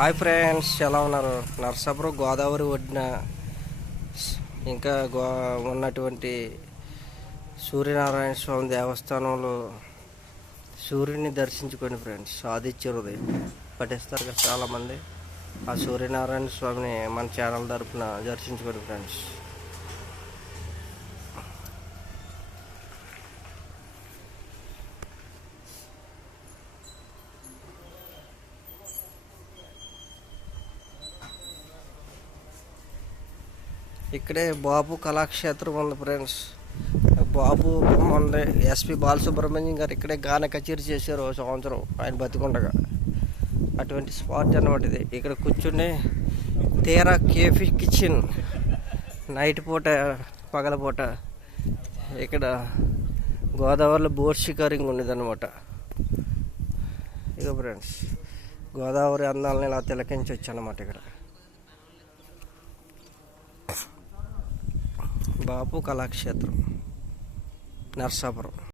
Hi friends, ఎలా ఉన్నారు? నరసాపురం గోదావరి ఒడ్డున ఇంకా ఉన్నటువంటి సూర్యనారాయణ స్వామి దేవస్థానంలో సూర్యుని దర్శించుకోండి ఫ్రెండ్స్. ఆదిత్య హృదయం పఠిస్తారు కదా చాలామంది. ఆ సూర్యనారాయణ స్వామిని మన ఛానల్ తరపున దర్శించుకోండి ఫ్రెండ్స్. ఇక్కడే బాబు కళాక్షేత్రం ఉంది ఫ్రెండ్స్. బాబు బొమ్మ ఉంది. ఎస్పి బాలసుబ్రహ్మణ్యం గారు ఇక్కడే గాన కచేరీ చేశారు సంవత్సరం ఆయన బతికుండగా. అటువంటి స్పాట్ అనమాట ఇది. ఇక్కడ కూర్చుని తీరా కేఫీ కిచెన్ నైట్ పూట పగలపూట ఇక్కడ గోదావరిలో బోట్ షికారింగ్ ఉండేది అనమాట. ఇక ఫ్రెండ్స్, గోదావరి అందాలని ఇలా తిలకించవచ్చు అనమాట. ఇక్కడ బాపు కళాక్షేత్రం నరసాపురం.